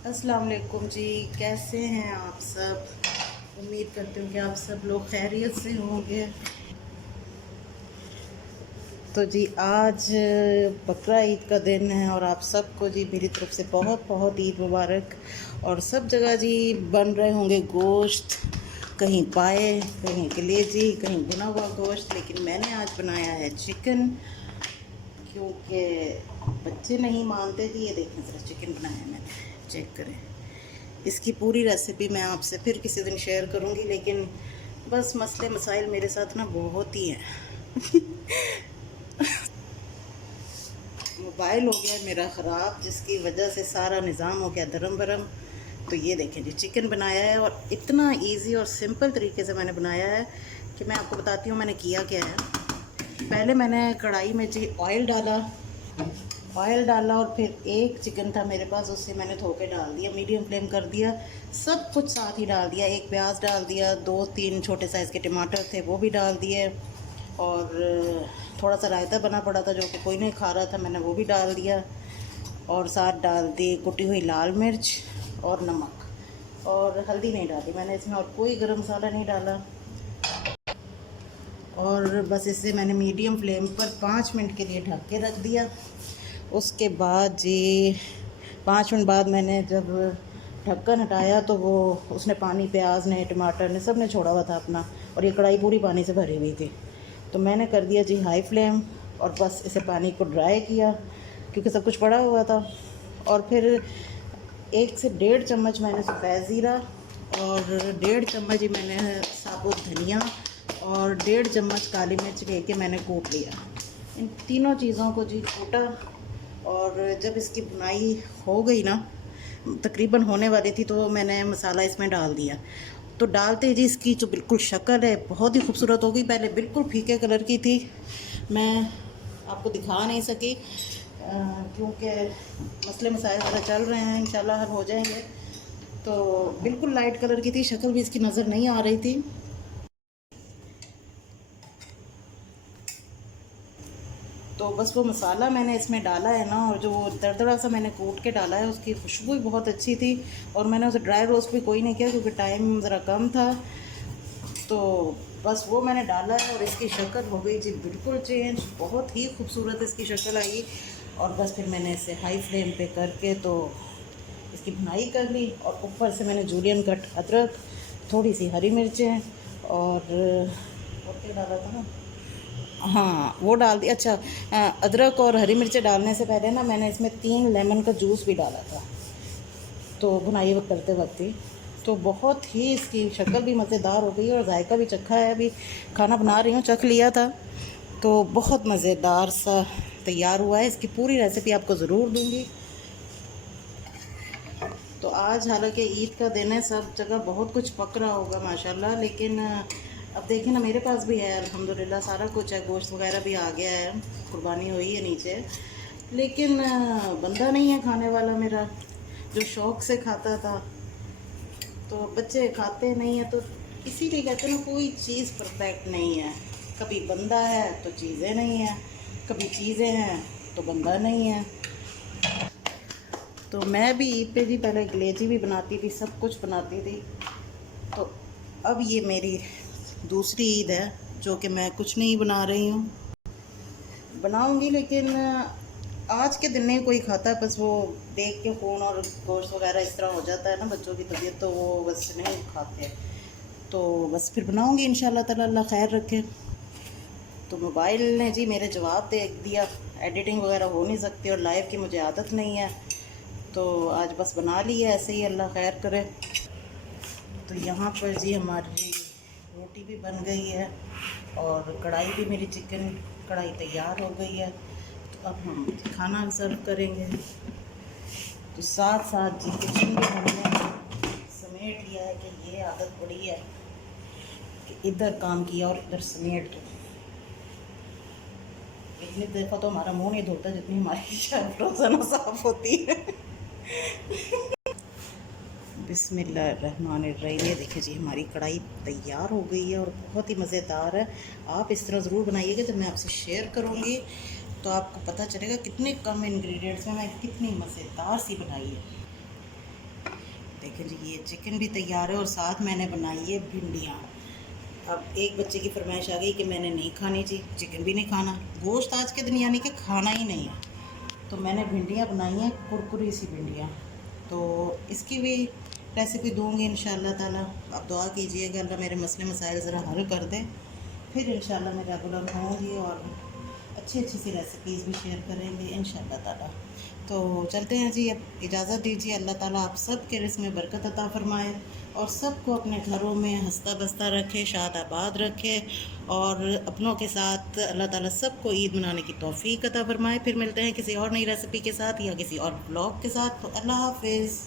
अस्सलाम वालेकुम जी। कैसे हैं आप सब? उम्मीद करती हूँ कि आप सब लोग खैरियत से होंगे। तो जी आज बकरा ईद का दिन है और आप सबको जी मेरी तरफ से बहुत बहुत ईद मुबारक। और सब जगह जी बन रहे होंगे गोश्त, कहीं पाए, कहीं कलेजी, कहीं भुना हुआ गोश्त, लेकिन मैंने आज बनाया है चिकन, क्योंकि बच्चे नहीं मानते जी। ये देखें ज़रा, चिकन बनाया है मैंने, चेक करें। इसकी पूरी रेसिपी मैं आपसे फिर किसी दिन शेयर करूँगी, लेकिन बस मसले मसाइल मेरे साथ ना बहुत ही हैं। मोबाइल हो गया मेरा ख़राब, जिसकी वजह से सारा निज़ाम हो गया धर्म भरम। तो ये देखें जी, चिकन बनाया है और इतना इजी और सिंपल तरीके से मैंने बनाया है कि मैं आपको बताती हूँ मैंने किया क्या है। पहले मैंने कढ़ाई में जी ऑयल डाला और फिर एक चिकन था मेरे पास, उससे मैंने धो के डाल दिया, मीडियम फ्लेम कर दिया, सब कुछ साथ ही डाल दिया। एक प्याज डाल दिया, 2-3 छोटे साइज़ के टमाटर थे वो भी डाल दिए, और थोड़ा सा रायता बना पड़ा था जो कि कोई नहीं खा रहा था, मैंने वो भी डाल दिया। और साथ डाल दी कुटी हुई लाल मिर्च और नमक, और हल्दी नहीं डाली मैंने इसमें, और कोई गरम मसाला नहीं डाला। और बस इसे मैंने मीडियम फ्लेम पर 5 मिनट के लिए ढक के रख दिया। उसके बाद जी 5 मिनट बाद मैंने जब ढक्कन हटाया तो वो उसने पानी, प्याज ने, टमाटर ने, सब ने छोड़ा हुआ था अपना, और ये कढ़ाई पूरी पानी से भरी हुई थी। तो मैंने कर दिया जी हाई फ्लेम, और बस इसे पानी को ड्राई किया क्योंकि सब कुछ पड़ा हुआ था। और फिर 1 से 1.5 चम्मच मैंने सफ़ेद ज़ीरा, और 1.5 चम्मच ही मैंने साबुत धनिया, और 1.5 चम्मच काली मिर्च लेके मैंने कूट लिया। इन तीनों चीज़ों को जी कूटा, और जब इसकी भुनाई हो गई ना, तकरीबन होने वाली थी, तो मैंने मसाला इसमें डाल दिया। तो डालते ही जी इसकी जो बिल्कुल शक्ल है बहुत ही खूबसूरत हो गई। पहले बिल्कुल फीके कलर की थी, मैं आपको दिखा नहीं सकी क्योंकि मसले मसाइल ज़रा चल रहे हैं, इंशाल्लाह हल हो जाएंगे। तो बिल्कुल लाइट कलर की थी, शक्ल भी इसकी नज़र नहीं आ रही थी। तो बस वो मसाला मैंने इसमें डाला है ना, और जो वो दरदरा सा मैंने कूट के डाला है, उसकी खुशबू भी बहुत अच्छी थी। और मैंने उसे ड्राई रोस्ट भी कोई नहीं किया क्योंकि टाइम ज़रा कम था। तो बस वो मैंने डाला है, और इसकी शक्ल हो गई जी बिल्कुल चेंज, बहुत ही खूबसूरत इसकी शक्ल आई। और बस फिर मैंने इसे हाई फ्लेम पे करके तो इसकी भुनाई कर ली, और ऊपर से मैंने जूलियन कट अदरक, थोड़ी सी हरी मिर्चें, और क्या डाला था ना, हाँ वो डाल दिया। अच्छा, अदरक और हरी मिर्चें डालने से पहले ना मैंने इसमें 3 लेमन का जूस भी डाला था, तो भुनाई वक्त करते वक्त ही। तो बहुत ही इसकी शक्ल भी मज़ेदार हो गई, और जायका भी चखा है, अभी खाना बना रही हूँ, चख लिया था। तो बहुत मज़ेदार सा तैयार हुआ है। इसकी पूरी रेसिपी आपको ज़रूर दूँगी। तो आज हालांकि ईद का दिन है, सब जगह बहुत कुछ पक रहा होगा माशाल्लाह, लेकिन अब देखें ना, मेरे पास भी है अल्हम्दुलिल्लाह, सारा कुछ है, गोश्त वगैरह भी आ गया है, कुर्बानी हुई है नीचे, लेकिन बंदा नहीं है खाने वाला मेरा, जो शौक़ से खाता था। तो बच्चे खाते नहीं हैं, तो इसीलिए कहते हैं ना, कोई चीज़ परफेक्ट नहीं है। कभी बंदा है तो चीज़ें नहीं हैं, कभी चीज़ें हैं तो बंदा नहीं है। तो मैं भी ईद पे भी पहले गलेजी भी बनाती थी, सब कुछ बनाती थी। तो अब ये मेरी दूसरी ईद है जो कि मैं कुछ नहीं बना रही हूँ, बनाऊँगी, लेकिन आज के दिन नहीं कोई खाता, बस वो देख के फ़ोन और गोश्त वगैरह इस तरह हो जाता है ना बच्चों की तबीयत, तो वो बस नहीं खाते। तो बस फिर बनाऊँगी इंशाल्लाह ताला, अल्लाह खैर रखे। तो मोबाइल ने जी मेरे जवाब दे दिया, एडिटिंग वगैरह हो नहीं सकती, और लाइव की मुझे आदत नहीं है, तो आज बस बना ली है ऐसे ही, अल्लाह खैर करे। तो यहाँ पर जी हमारी रोटी भी बन गई है, और कढ़ाई भी, मेरी चिकन कढ़ाई तैयार हो गई है। तो अब हम खाना सर्व करेंगे। तो साथ साथ जी किचन भी हमने समेट लिया है, कि ये आदत पड़ी है कि इधर काम किया और इधर समेट दो। इतनी दफ़ा तो हमारा मुंह नहीं धोता जितनी हमारी शायद रोज़ाना साफ़ होती है। बिस्मिल्लाहिर्रहमानिर्रहीम। ये देखिए जी हमारी कढ़ाई तैयार हो गई है, और बहुत ही मज़ेदार है। आप इस तरह ज़रूर बनाइएगा, जब मैं आपसे शेयर करूँगी तो आपको पता चलेगा कितने कम इंग्रेडिएंट्स में मैं कितनी मज़ेदार सी बनाई है। देखें जी, ये चिकन भी तैयार है और साथ मैंने बनाई है भिंडियाँ। अब एक बच्चे की फरमाइश आ गई कि मैंने नहीं खानी जी, चिकन भी नहीं खाना, गोश्त आज के दिन यानी कि खाना ही नहीं है। तो मैंने भिंडियाँ बनाई हैं, कुरकुरी सी भिंडियाँ। तो इसकी भी रेसिपी दूँगी इंशाअल्लाह ताला। आप दुआ कीजिएगा अल्लाह मेरे मसले मसाइल ज़रा हल कर दे, फिर इंशाअल्लाह मैं रेगुलर होंगी और अच्छी अच्छी सी रेसिपीज़ भी शेयर करेंगे इंशाअल्लाह ताला। तो चलते हैं जी, अब इजाज़त दीजिए। अल्लाह ताला आप सब के रिज़्क़ में बरकत अता फ़रमाए और सबको अपने घरों में हंसता बसता रखे, शाद आबाद रखे और अपनों के साथ अल्लाह ताला सबको ईद मनाने की तौफ़ीक अता फ़रमाए। फिर मिलते हैं किसी और नई रेसिपी के साथ या किसी और ब्लॉग के साथ। तो अल्लाह हाफ़िज़।